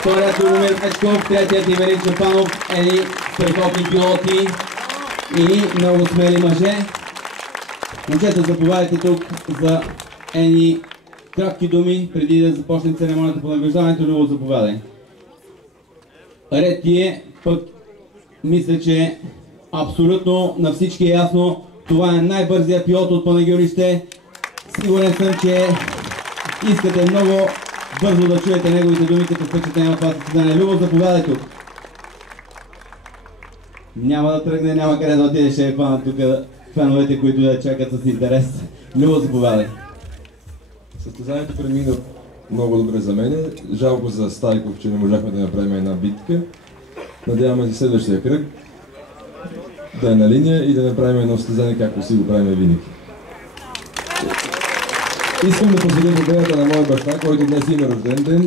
Вторият Любомир Мечков, третият Иверин Чапанов, едни страхотни пилоти и много смели мъже. Момчета, заповядайте тук за едни кратки думи, преди да започнем церемонията по награждаването. Любо, заповядай. Ред ти е, пък мисля, че абсолютно на всички е ясно, това е най-бързият пилот от Панагюрище. Сигурен съм, че искате много бързо да чуете неговите думи като впечатление от това състезание. Любо, заповядай тук. Няма да тръгне, няма къде да отиде, ще е фанат тук феновете, които да чакат с интерес. Любо, заповядай. Състезанието премина много добре за мен. Жалко за Стайков, че не можахме да направим една битка. Надяваме се следващия кръг да е на линия и да направим едно състезание, както си го правим винаги. Искам да посветя победата на моя баща, който днес има рожден ден.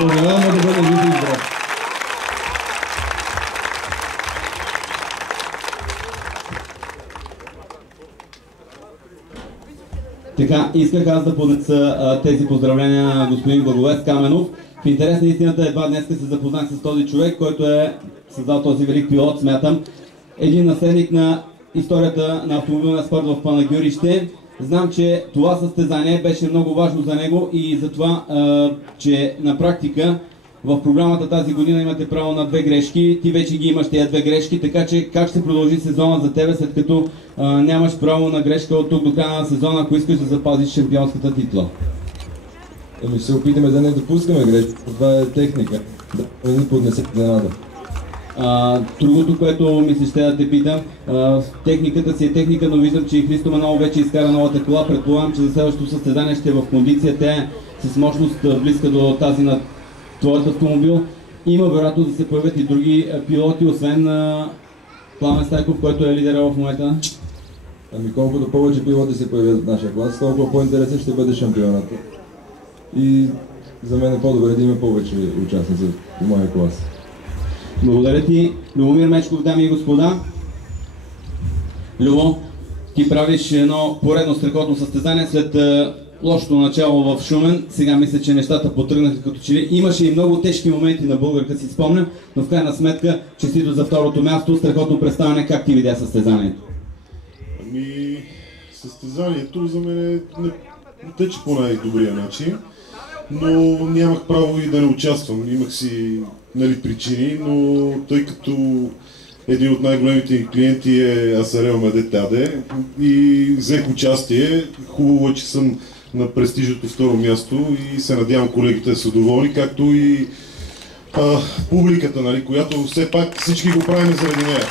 Пожелавам да бъде жив и здрав. Така, исках аз да поднеса тези поздравления на господин Благовест Каменов. В интерес на истината едва днес се запознах с този човек, който е създал този велик пилот, смятам. Един наследник на историята на автомобилния спорт в Панагюрище. Знам, че това състезание беше много важно за него и за това, че на практика в програмата тази година имате право на 2 грешки. Ти вече ги имаш тези 2 грешки, така че как ще продължи сезона за тебе, след като нямаш право на грешка от тук до края на сезона, ако искаш да запазиш шампионската титла? Ами ще се опитаме да не допускаме грешки. Това е техника. Да не ни поднесе изненада. Другото, което ми се ще да те питам, техниката си е техника, но виждам, че и Христо Манолов вече изкара новата кола. Предполагам, че за следващото състезание ще е в кондиция. Тя е с мощност близка до тази на твоят автомобил. Има вероятност да се появят и други пилоти, освен Пламен Стайков, който е лидера в момента. Ами колкото повече пилоти се появят в нашия клас, толкова по-интересен ще бъде шампионата. И за мен е по-добре да има повече участници в моя клас. Благодаря ти, Любомир Мечков, дами и господа. Любо, ти правиш едно поредно страхотно състезание след лошото начало в Шумен. Сега мисля, че нещата потръгнаха като че ли. Имаше и много тежки моменти на българка, си спомням, но в крайна сметка честито за второто място, страхотно представяне. Как ти видя състезанието? Ами, състезанието за мен не тече по най-добрия начин, но нямах право и да не участвам. Имах си причини, но тъй като един от най-големите ни клиенти е Асарел Медетаде и взех участие. Хубаво е, че съм на престижното второ място и се надявам колегите да са доволни, както и публиката, която все пак всички го правим заради нея.